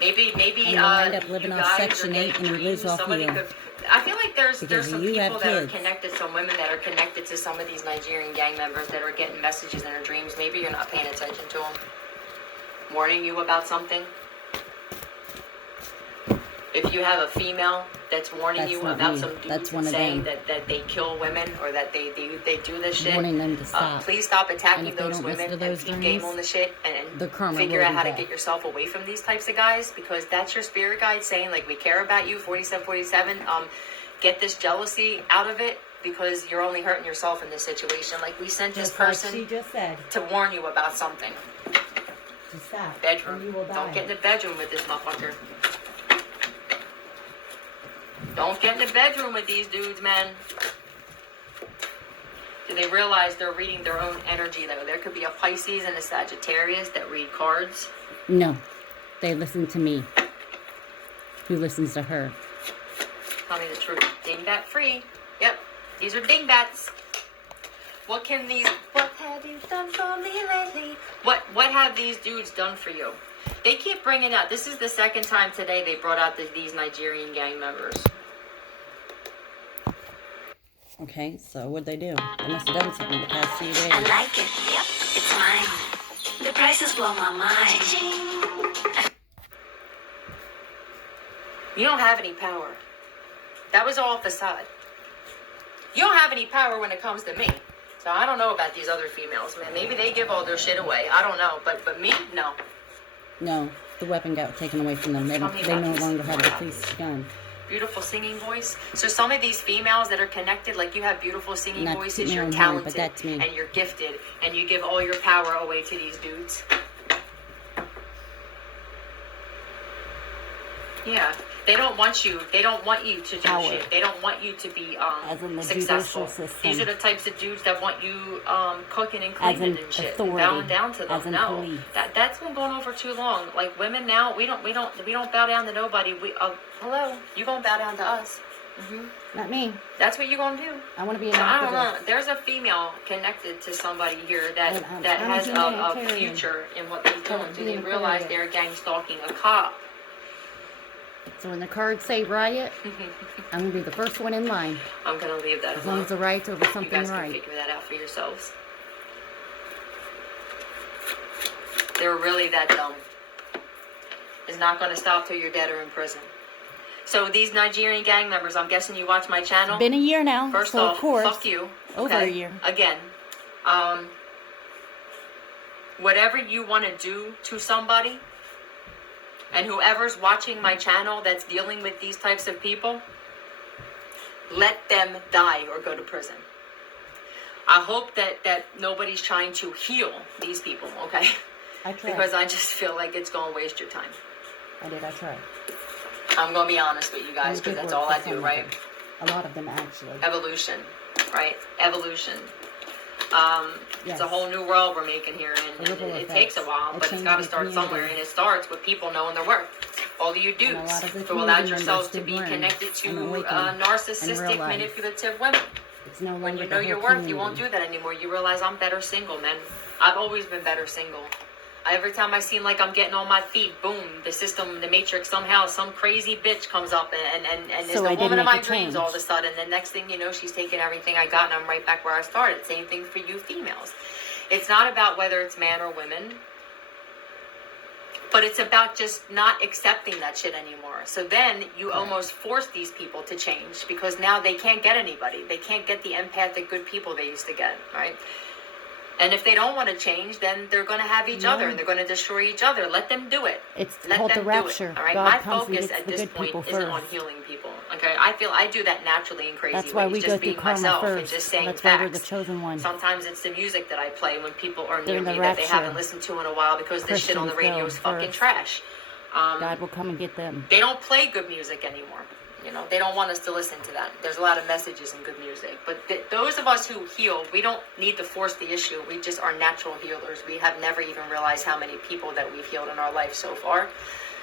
Maybe And you'll end up living you off guys Section are getting 8 and you dreams. lose off Somebody you. could, I feel like there's Because some you have people that are kids. connected, some women that are connected to some of these Nigerian gang members that are getting messages in their dreams. Maybe you're not paying attention to them. Warning you about something. If you have a female that's warning That's you not about me. some dude That's one of saying them. that they kill women or that they do this shit, Warning them to stop. please stop And attacking if they those don't listen women to those and keep dreams, game on the shit and the karma figure will out be how to back. get yourself away from these types of guys, because that's your spirit guide saying like, we care about you, 4747. Get this jealousy out of it, because you're only hurting yourself in this situation. Like, we sent this Just like person she just said. to warn you about something. To stop. Bedroom. Or you will die. Don't get in the bedroom with this motherfucker. Don't get in the bedroom with these dudes, man. Do they realize they're reading their own energy, though? There could be a Pisces and a Sagittarius that read cards. No. They listen to me. Who listens to her? Tell me the truth. Dingbat free. Yep. These are dingbats. What have you done for me lately? What have these dudes done for you? They keep bringing out, this is the second time today they brought out these Nigerian gang members. Okay, so what'd they do? They must have done something the past few days. I like it. Yep, it's mine. The prices blow my mind. You don't have any power. That was all facade. You don't have any power when it comes to me. So I don't know about these other females, man. Maybe they give all their shit away. I don't know. But me, no. No, the weapon got taken away from them. They no longer have the police gun. Beautiful singing voice. So some of these females that are connected, like you have beautiful singing Not to voices, toot my you're own horn, talented, but that's me. and you're gifted, and you give all your power away to these dudes. Yeah. They don't want you to do Power. shit. They don't want you to be As in the successful. judicial system. These are the types of dudes that want you cooking and As cleaning in and shit. authority. Bowing down to them. As in No. police. That's been going on for too long. Like, women now, we don't bow down to nobody. Hello, you gonna bow down to us. Not me. That's what you gonna do. I want to be an So I don't know. activist. There's a female connected to somebody here that And that I'm a has a humanitarian. future in what they're doing. I'm Do being they a realize courier. they're gang stalking a cop? So when the cards say riot, I'm going to be the first one in line. I'm gonna leave that As long alone. as the right's over You something guys can right. figure that out for yourselves. They're really that dumb. It's not going to stop till you're dead or in prison. So these Nigerian gang members, I'm guessing you watch my channel. Been a year now, First so off, of course. fuck you. Over a year. Again, whatever you want to do to somebody, and whoever's watching my channel that's dealing with these types of people, let them die or go to prison. I hope that nobody's trying to heal these people, okay? I tried. Because I just feel like it's going to waste your time. I tried. I'm gonna be honest with you guys because that's all I do, right? A lot of them actually. Evolution, right? Evolution. It's a whole new world we're making here, and it takes a while, but it's got to start somewhere, and it starts with people knowing their worth. All you do to allow yourselves to be connected to narcissistic, manipulative women. When you know your worth, you won't do that anymore. You realize I'm better single, man. I've always been better single. Every time I seem like I'm getting on my feet, boom, the system, the matrix, somehow some crazy bitch comes up and is the woman of my dreams all of a sudden. The next thing you know, she's taking everything I got and I'm right back where I started. Same thing for you females. It's not about whether it's man or women, but it's about just not accepting that shit anymore. So then you almost force these people to change because now they can't get anybody. They can't get the empathic good people they used to get, right? And if they don't want to change, then they're going to have each other and they're going to destroy each other. Let them do it. It's Let called them the rapture. Do it, all right? God My comes focus and gets at the this good point people isn't on first. healing people. Okay, I feel I do that naturally in crazy That's why ways. we Just go through being karma myself and first. just saying That's facts. why we're the chosen one. Sometimes it's the music that I play when people are near During the me that they rapture, haven't listened to in a while because this shit on the Christians radio go is fucking first. trash. God will come and get them. They don't play good music anymore. You know, they don't want us to listen to that. There's a lot of messages in good music. But those of us who heal, we don't need to force the issue. We just are natural healers. We have never even realized how many people that we've healed in our life so far.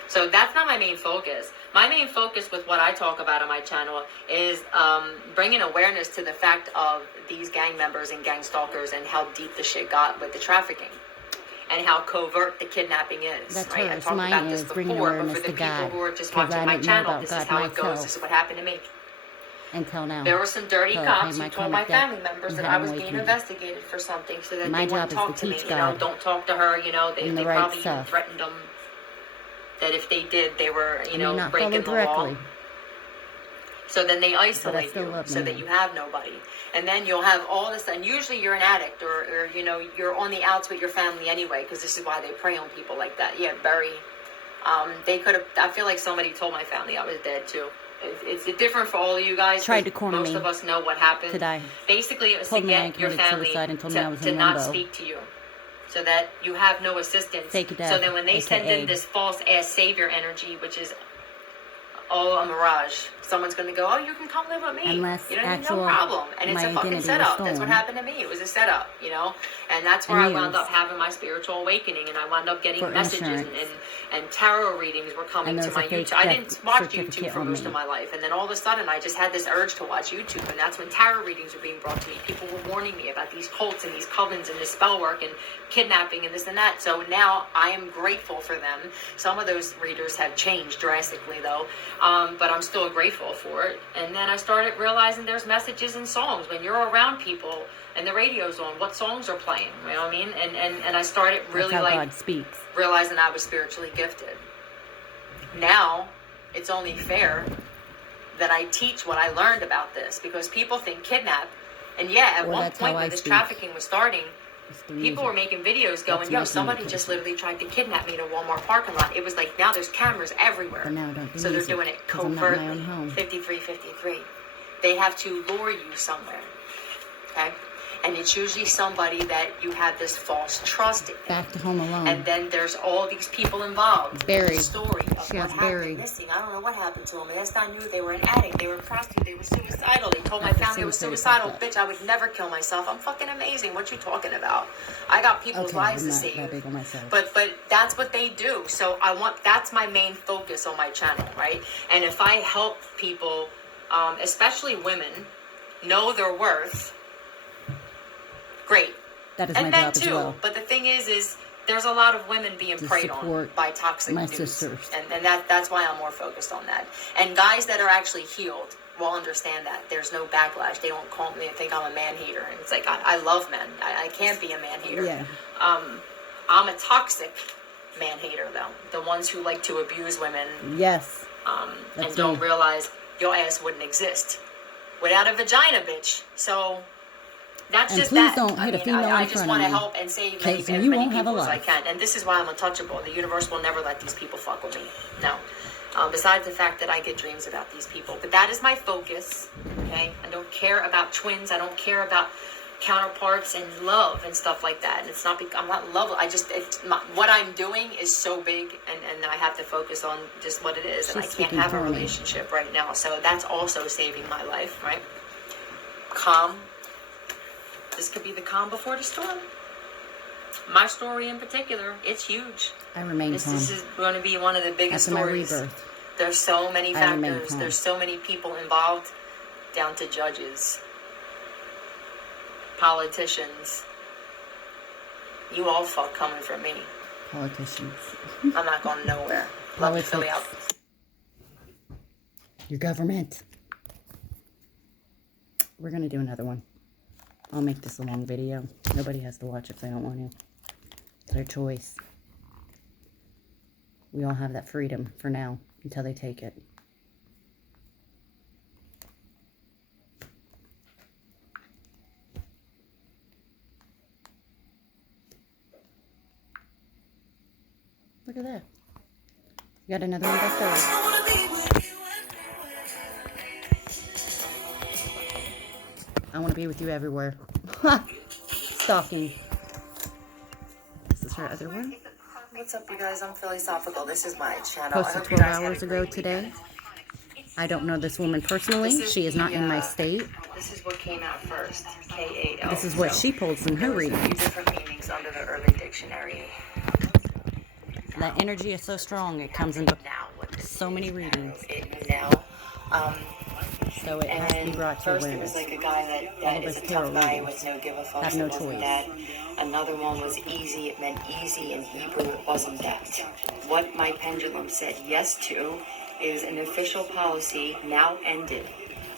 So that's not my main focus. My main focus with what I talk about on my channel is bringing awareness to the fact of these gang members and gang stalkers and how deep the shit got with the trafficking. And how covert the kidnapping is. That's right? I hers. talked Mine about this is bringing before, but awareness for the to people God, who are just 'cause watching I my didn't know channel, about this God is how it myself. goes. This is what happened to me. Until now. There were some dirty So I cops paid who my told my karmic debt family members and that had I them was wake being me. investigated for something so that My they wouldn't job is talk to to me. teach You know, God don't talk to her. You know, they and the probably right even stuff. threatened them that if they did, they were, you I know, may not breaking follow the law. directly. So then they isolate still you love so me. that you have nobody. And then you'll have all this, and usually you're an addict or you know, you're on the outs with your family anyway, because this is why they prey on people like that. Yeah, Barry. They could have, I feel like somebody told my family I was dead too. It's different for all of you guys. Tried to corner most me of us know what happened. to die. Basically, it was Told to me I get your committed family suicide and told me I was to in not limbo. speak to you. So that you have no assistance. Fake death, So then when they send AKA. in this false ass savior energy, which is all a mirage, someone's going to go, oh, you can come live with me. Unless You know, no actual- problem. And it's my a fucking identity setup. was That's what stolen. happened to me. It was a setup, you know? And that's where I wound up used having my spiritual awakening, and I wound up getting for messages insurance. and tarot readings were coming And to there's my a fake YouTube. I death didn't watch YouTube certificate for on most me. of my life, and then all of a sudden I just had this urge to watch YouTube, and that's when tarot readings were being brought to me. People were warning me about these cults and these covens and this spell work and kidnapping and this and that. So now I am grateful for them. Some of those readers have changed drastically though, but I'm still grateful for it. And then I started realizing there's messages in songs when you're around people and the radio's on, what songs are playing, you know what I mean? And I started really That's how like God speaks. realizing I was spiritually gifted. Now it's only fair that I teach what I learned about this, because people think kidnap. And yeah, at Well, one that's how point I when this speak. trafficking was starting, It's the people were music. making videos going, That's yo, my somebody just communication. literally tried to kidnap me in a Walmart parking lot. It was like, now there's cameras everywhere. But now I don't do So they're music, doing it 'cause I'm not in my covertly. own home. 5353. They have to lure you somewhere. Okay? And it's usually somebody that you have this false trust in. Back to Home Alone. And then there's all these people involved. Barry. The story of She what has happened Barry. missing. I don't know what happened to them. Last I knew, they were an addict. They were a prostitute. They were suicidal. They told my After family I was suicide suicidal. popped up. Bitch, I would never kill myself. I'm fucking amazing. What you talking about? I got people's Okay, lives I'm to not save. that big on myself. But that's what they do. So that's my main focus on my channel, right? And if I help people, especially women, know their worth, great. That is And my men job as too. well. But the thing is there's a lot of women being To preyed on support by toxic my dudes. sisters. And that's why I'm more focused on that. And guys that are actually healed will understand that. There's no backlash. They don't call me and think I'm a man hater. And it's like, I love men. I can't be a man hater. Yeah. I'm a toxic man hater though. The ones who like to abuse women Yes. and That's don't me. realize your ass wouldn't exist without a vagina, bitch. So that's And just please that. don't hit a female I in just front want of to me. help and save Okay, many, so as you many won't have a people as I life. can. And this is why I'm untouchable. The universe will never let these people fuck with me. No. Besides the fact that I get dreams about these people. But that is my focus. Okay? I don't care about twins. I don't care about counterparts and love and stuff like that. And it's not, I'm not love. What I'm doing is so big, and I have to focus on just what it is. And I can't have a relationship right now. So that's also saving my life, right? Calm. This could be the calm before the storm. My story in particular, it's huge. I remain calm. This is going to be one of the biggest stories. My rebirth. There's so many factors. There's so many people involved, down to judges, politicians. You all fuck coming for me. Politicians. I'm not going nowhere. Love you, Philly out. Your government. We're going to do another one. I'll make this a long video. Nobody has to watch if they don't want to. It's their choice. We all have that freedom for now until they take it. Look at that. You got another one by Philly. I want to be with you everywhere. Stalking. This is her other one. What's up, you guys? I'm Philosophical. This is my channel. Posted 12 hours ago today. I don't know this woman personally. She is not in my state. This is what came out first. K-A-L. This is what she pulled from her readings. Different meanings under the Urban Dictionary. That energy is so strong. It comes into so many readings. So it has to be brought to awareness. First, it was like a guy that is a tough guy with no give a fuck. Have no choice. Another one was easy. It meant easy in Hebrew. It wasn't that. What my pendulum said yes to is an official policy now ended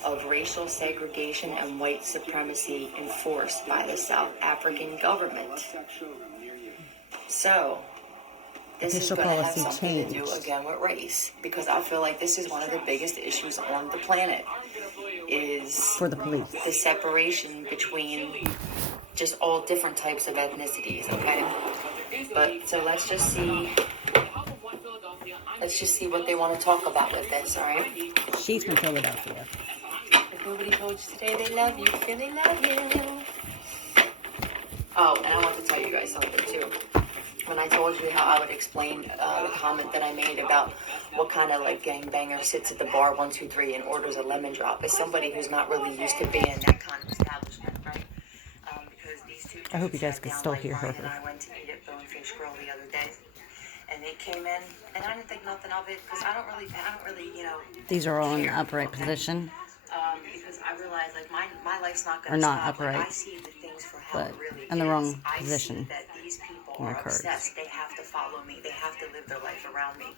of racial segregation and white supremacy enforced by the South African government. So, this is going to have something to do again with race, because I feel like this is one of the biggest issues on the planet, is for the police, the separation between just all different types of ethnicities. Okay, but so let's just see what they want to talk about with this. All right, she's from Philadelphia. If nobody told you today they love you, Philly love you. Oh, and I want to tell you guys something too. When I told you how I would explain the comment that I made about what kind of like gangbanger sits at the bar 1, 2, 3 and orders a lemon drop, is somebody who's not really used to being in that kind of establishment, right? Because these two I hope you guys can still hear her. And I went to eat at Bonefish Grill the other day, and they came in, and I didn't think nothing of it because I don't really, you know. These are all in the upright position. Because I realized like my life's not gonna or not stop. upright, like, I see the things for how it really in the is. wrong I position. See that these people are obsessed. They have to follow me. They have to live their life around me,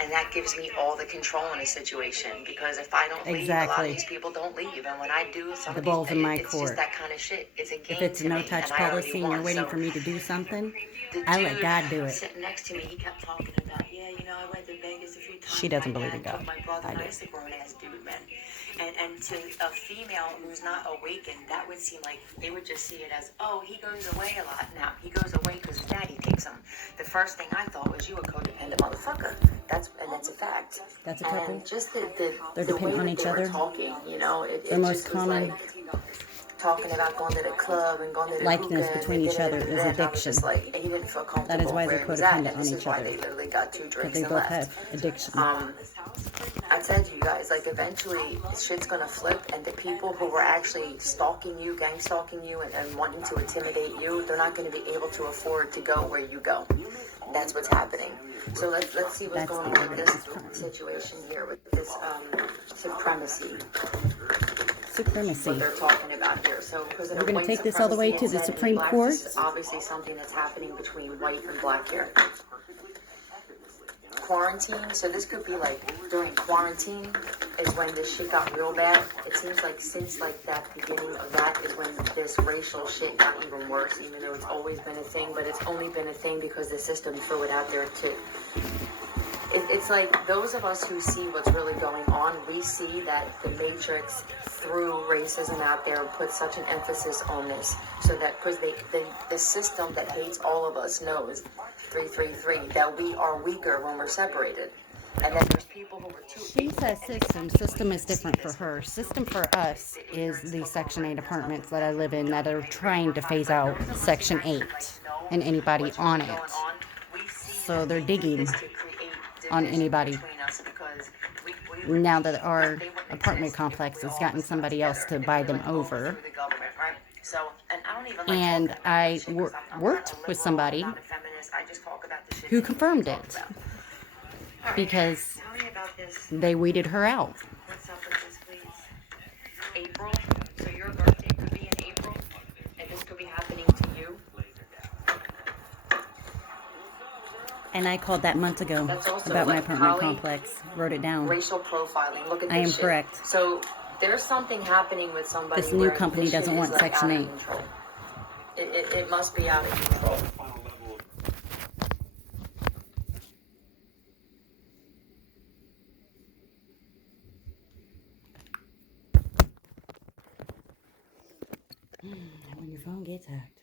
and that gives me all the control in a situation. Because if I don't leave, a lot of these people don't leave, and when I do, some the ball's in my it's court. Just that kind of shit. It's a game. If it's a no-touch policy and you're waiting for me to do something, I let God do it. Sitting next to me, he kept talking about, yeah, you know, I went to Vegas a few times. She doesn't believe in God. My brother, I do. nice grown-ass dude, man. And to a female who's not awakened, that would seem like they would just see it as, oh, he goes away a lot now. He goes away because his daddy takes him. The first thing I thought was, you a codependent motherfucker. That's a fact. That's a couple. And just they're the dependent way on that each they other. were talking, you know, the most common. Like, talking about going to the club and going to the likeness hookah between each other is addiction. Like, he didn't feel comfortable. That is why they're codependent on each other. They literally got 2 drinks they and both left. have addiction. I said to you guys, like, eventually shit's gonna flip, and the people who were actually stalking you, gang stalking you, and wanting to intimidate you, they're not gonna be able to afford to go where you go. That's what's happening. So let's see what's going on with this situation here, with this supremacy. What they're talking about here. So we're going to take this all the way to the Supreme Court. This is obviously something that's happening between white and black here. Quarantine. So this could be like during quarantine is when this shit got real bad. It seems like since like that beginning of that is when this racial shit got even worse, even though it's always been a thing, but it's only been a thing because the system threw it out there too. It's like those of us who see what's really going on, we see that the Matrix threw racism out there and put such an emphasis on this, so that because the system that hates all of us knows 333 that we are weaker when we're separated. And then there's people who were too. She says system. System is different for her. System for us is the Section 8 apartments that I live in that are trying to phase out Section 8 and anybody on it. So they're digging on anybody. Now that our apartment complex has gotten somebody else to buy them over. And I worked with somebody who confirmed it. Because they weeded her out. What's up with this, please? April. So your birthday could be in April, and this could be happening to you. And I called that months ago about my apartment complex. Wrote it down. Racial profiling. Look at this. I am shit. correct. So there's something happening with somebody. This new company doesn't want Section 8. It must be out of control. When your phone gets hacked.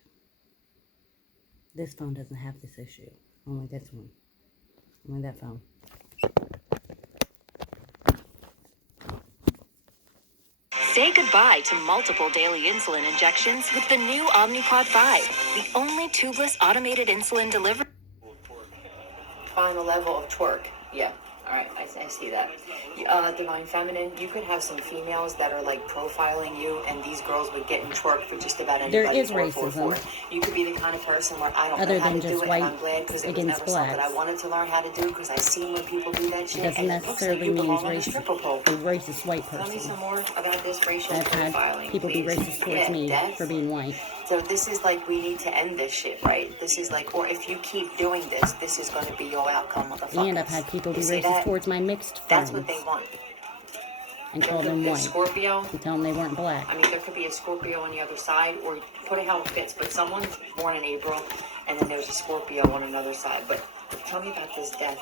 This phone doesn't have this issue. Only this one. Only that phone. Say goodbye to multiple daily insulin injections with the new Omnipod 5, the only tubeless automated insulin delivery. Final level of twerk. Yeah. All right, I see that. Divine Feminine, you could have some females that are like profiling you, and these girls would get in twerk for just about anybody. There is racism. You could be the kind of person where I don't Other know how than to just do it, white and I'm glad because it was against never something blacks. I wanted to learn how to do because I seen when people do that shit. It doesn't and it looks like necessarily you mean belong on a stripper pole. a racist white Tell me person. some more about this racial I've had profiling. people be please. racist towards Yeah, me that's- for being white. So this is like, we need to end this shit, right? This is like, or if you keep doing this, this is going to be your outcome, motherfuckers. And I've had people be You see racist that? towards my mixed That's friends what they want. and There call could them be a white Scorpio. and tell them they weren't black. I mean, there could be a Scorpio on the other side, or put it how it fits. But someone's born in April, and then there's a Scorpio on another side. But tell me about this death.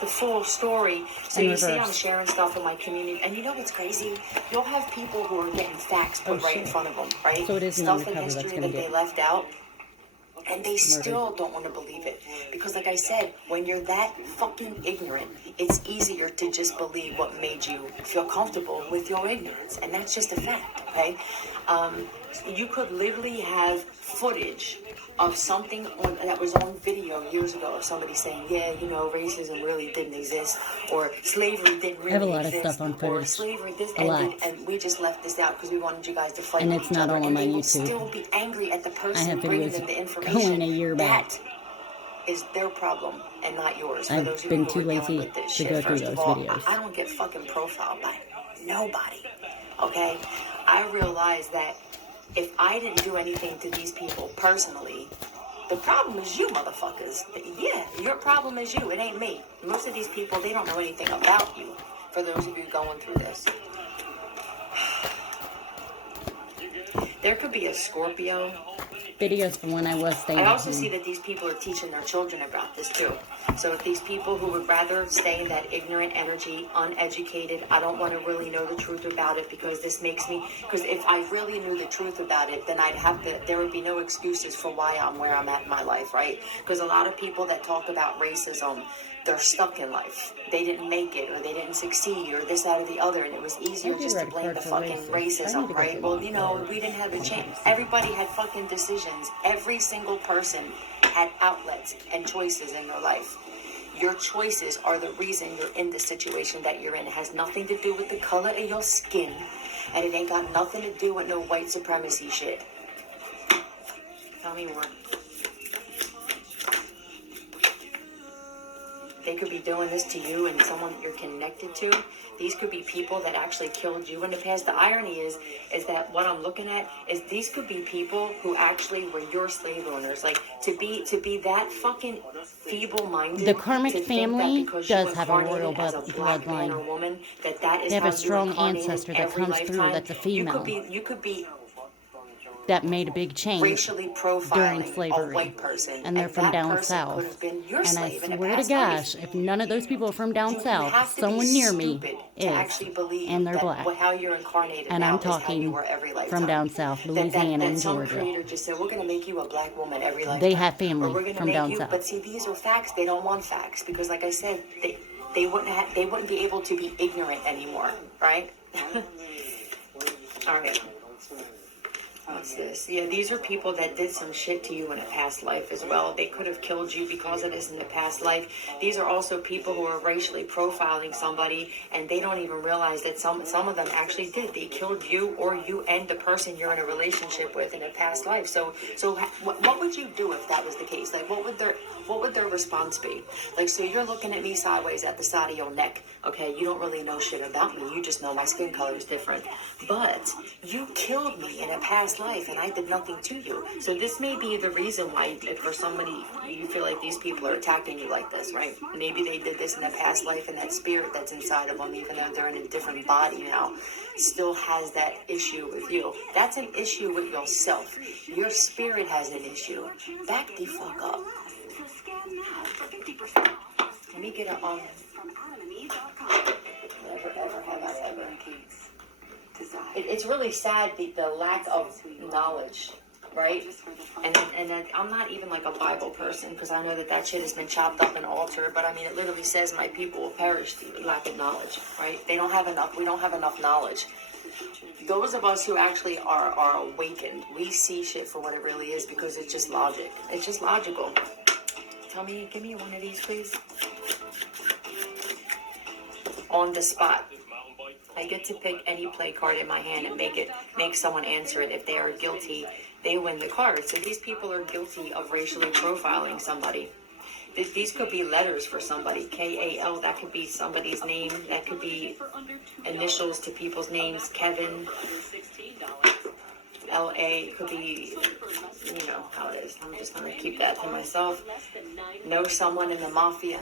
The full story. So In you see, I'm reverse. sharing stuff in my community, and you know what's crazy? You'll have people who are getting facts put right in shit. front of them, right? So it is an Stuff in undercover that's history gonna that they get left out. And they still don't want to believe it. Because like I said, when you're that fucking ignorant, it's easier to just believe what made you feel comfortable with your ignorance. And that's just a fact, okay? You could literally have footage of something that was on video years ago of somebody saying, yeah, you know, racism really didn't exist, or slavery didn't really exist. I have a lot of stuff on or footage. slavery this A lot. and we just left this out because we wanted you guys to fight And with it's each not other. all on And my they will YouTube. still be angry at the I person have bringing videos them the information. going a year back. That is their problem and not yours. For I've those of been you who too are dealing lazy with this to shit, go through first those of all, videos. I don't get fucking profiled by nobody. Okay? I realize that if I didn't do anything to these people personally, the problem is you, motherfuckers. Yeah, your problem is you. It ain't me. Most of these people, they don't know anything about you. For those of you going through this. There could be a Scorpio. Videos from when I was staying I at also home. see that these people are teaching their children about this too. So if these people who would rather stay in that ignorant energy, uneducated, I don't want to really know the truth about it because this makes me, because if I really knew the truth about it, then there would be no excuses for why I'm where I'm at in my life, right? Because a lot of people that talk about racism, they're stuck in life. They didn't make it, or they didn't succeed, or this, that, or the other, and it was easier I did just to write a blame the card for fucking racist. I need to racism, go right? through Well, my you know, card. we didn't have a chance. Everybody had fucking decisions. Every single person had outlets and choices in their life. Your choices are the reason you're in the situation that you're in. It has nothing to do with the color of your skin, and it ain't got nothing to do with no white supremacy shit. Tell me more. They could be doing this to you and someone that you're connected to. These could be people that actually killed you in the past. The irony is that what I'm looking at is these could be people who actually were your slave owners. Like to be that fucking feeble-minded. The Karmic to think that family because you does have a incarnated royal as a black man or bloodline. woman, that is They have how a strong you're incarnated ancestor that every comes through lifetime. that's a female. You could be that made a big change racially during profiling slavery. a white person, And they're from that down person could south. have been your And I slave in a swear to past gosh, life. if none of those people are from down You south, have to someone be near me stupid is. to actually believe And they're that black. how you're incarnated And now I'm is how you talking were every lifetime. from down south, Louisiana that and some Georgia. creator just said, we're going to make you a black woman every lifetime. They have family Or we're gonna from make down you, south. But see, these are facts. They don't want facts because, like I said, they wouldn't be able to be ignorant anymore, right? All right. What's this? Yeah, these are people that did some shit to you in a past life as well. They could have killed you because of this in a past life. These are also people who are racially profiling somebody, and they don't even realize that some of them actually did. They killed you or you and the person you're in a relationship with in a past life. So what would you do if that was the case? Like, what would their response be? Like, so you're looking at me sideways at the side of your neck. Okay, you don't really know shit about me. You just know my skin color is different. But you killed me in a past life and I did nothing to you. So this may be the reason why for somebody you feel like these people are attacking you like this, right? Maybe they did this in a past life and that spirit that's inside of them, even though they're in a different body now, still has that issue with you. That's an issue with yourself. Your spirit has an issue. Back the fuck up. Let me get a never ever have I ever. It's really sad the lack of knowledge, right? And I'm not even like a Bible person because I know that shit has been chopped up and altered. But I mean, it literally says my people will perish through lack of knowledge, right? They don't have enough. We don't have enough knowledge. Those of us who actually are awakened, we see shit for what it really is because it's just logic. It's just logical. Give me one of these, please. On the spot. I get to pick any play card in my hand and make someone answer it. If they are guilty, they win the card. So these people are guilty of racially profiling somebody. These could be letters for somebody. K-A-L, that could be somebody's name. That could be initials to people's names. Kevin. L-A could be, you know how it is. I'm just going to keep that to myself. Know someone in the mafia.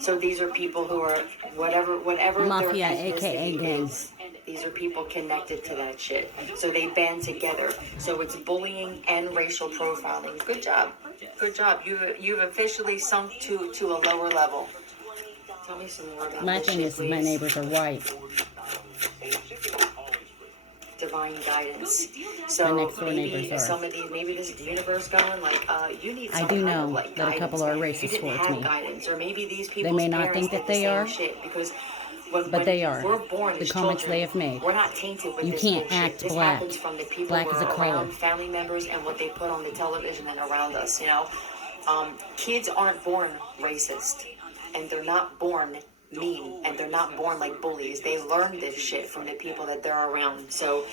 So these are people who are whatever Mafia, their aka ethnicity gang. is. These are people connected to that shit. So they band together. So it's bullying and racial profiling. Good job. Good job. You've officially sunk to a lower level. Tell me some more about My this thing shit, is please. my neighbors are white. Divine guidance. So My next door maybe neighbors are. some of these, maybe this is the universe going like, you need some I do kind know of like that a couple guidance. are You racist didn't towards have me. guidance, or maybe these They people's may not parents think did that the they same are, shit because but they are. We're born The as comments children, they have made. We're not tainted with You this can't bullshit. act This black. happens from the people Black who is a are color. around family members and what they put on the television and around us. You know, kids aren't born racist, and they're not born mean, and they're not born like bullies. They learn this shit from the people that they're around. So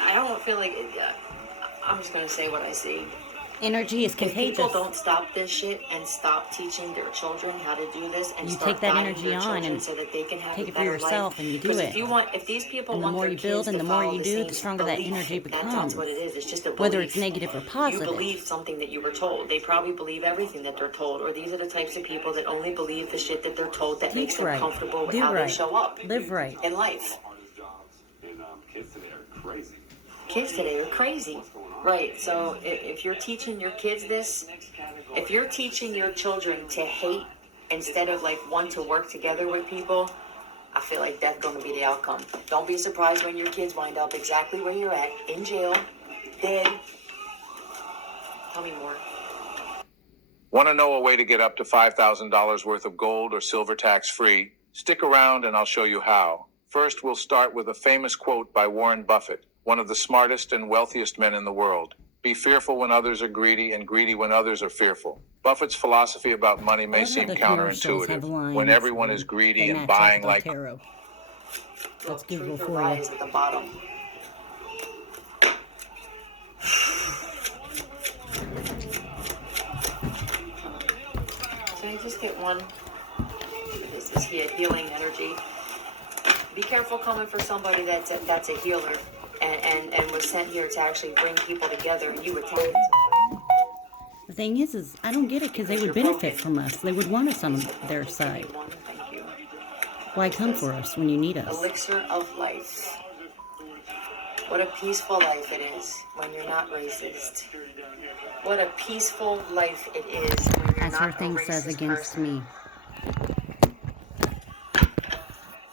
I don't feel like I'm just gonna say what I see. Energy is If people contagious. don't stop this shit and stop teaching their children how to do this and You start take that guiding energy their on children and so that they can have take a it for better yourself life. and you do 'Cause it. if these people And the want more their you kids build and to the more follow you the do, same the stronger that belief, energy that's becomes. what it is. It's just a belief. Whether it's negative or You positive. believe something that you were told. They probably believe everything that they're told, or these are the types of people that only believe the shit that they're told that makes Teach them right. comfortable with Do how right. they show up Live right. in life. Kids today are crazy. Right, so if you're teaching your kids this, if you're teaching your children to hate instead of like want to work together with people, I feel like that's going to be the outcome. Don't be surprised when your kids wind up exactly where you're at, in jail, dead. Tell me more. Want to know a way to get up to $5,000 worth of gold or silver tax-free? Stick around and I'll show you how. First, we'll start with a famous quote by Warren Buffett, one of the smartest and wealthiest men in the world. Be fearful when others are greedy and greedy when others are fearful. Buffett's philosophy about money may seem counterintuitive. When everyone is greedy and buying like... Tarot. That's Google Truth or for lies you. at the bottom. Can I just get one? This is here, healing energy. Be careful coming for somebody that's a healer and was sent here to actually bring people together, and you attack somebody. The thing is I don't get it because they would benefit from us. They would want us on their side. Thank you. Why come for us when you need us? Elixir of life. What a peaceful life it is when you're not racist. What a peaceful life it is when you're As not her a thing racist says against person. me.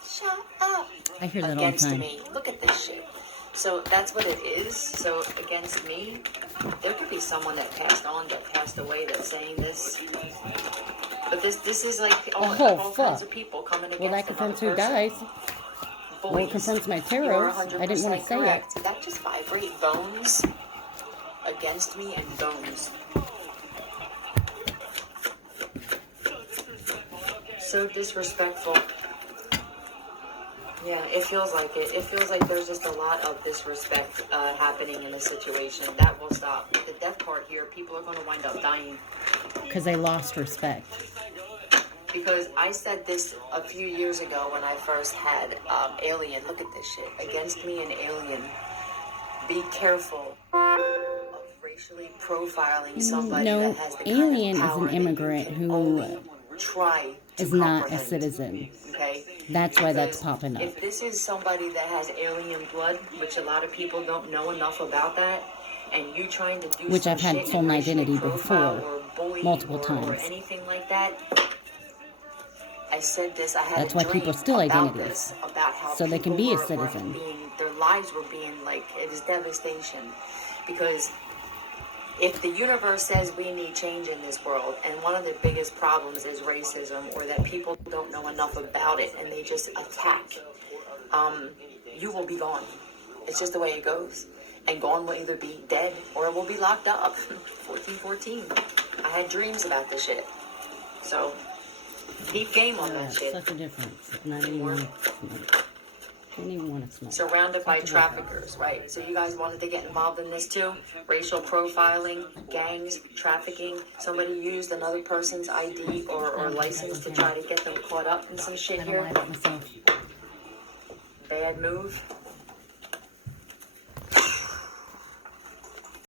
Shut up. I hear that all the Against time. me. Look at this shit. So that's what it is. So against me, there could be someone that passed away that's saying this. But this is like all kinds of people coming against well, that confirms who dies. Well, it confirms my tarot. I didn't want to say it. That just vibrate bones against me and bones. So disrespectful. Yeah, it feels like it. It feels like there's just a lot of disrespect happening in the situation. That will stop. The death part here, people are going to wind up dying. Because they lost respect. Because I said this a few years ago when I first had Alien. Look at this shit. Against me and Alien. Be careful of racially profiling somebody that has the Alien kind of power is an immigrant who try to is not a comprehend. citizen. Okay? That's why that's popping up. If this is somebody that has alien blood, which a lot of people don't know enough about that, and you trying to do Which some I've had shit stolen and racially identity profile before, or bully multiple or times. anything like that, I said this. I had That's a why dream people steal about identities, this, about how so they can people be a were citizen. their lives were being like, it was devastation, because if the universe says we need change in this world, and one of the biggest problems is racism, or that people don't know enough about it and they just attack, you will be gone. It's just the way it goes. And gone will either be dead or it will be locked up. 1414. I had dreams about this shit. So, deep game on that shit. Such a difference. And I didn't even want to smoke. Didn't even want to smoke. Surrounded by traffickers, right? So you guys wanted to get involved in this too? Racial profiling, gangs, trafficking. Somebody used another person's ID or license to try to get them caught up in some shit I don't here. lie about myself. Bad move.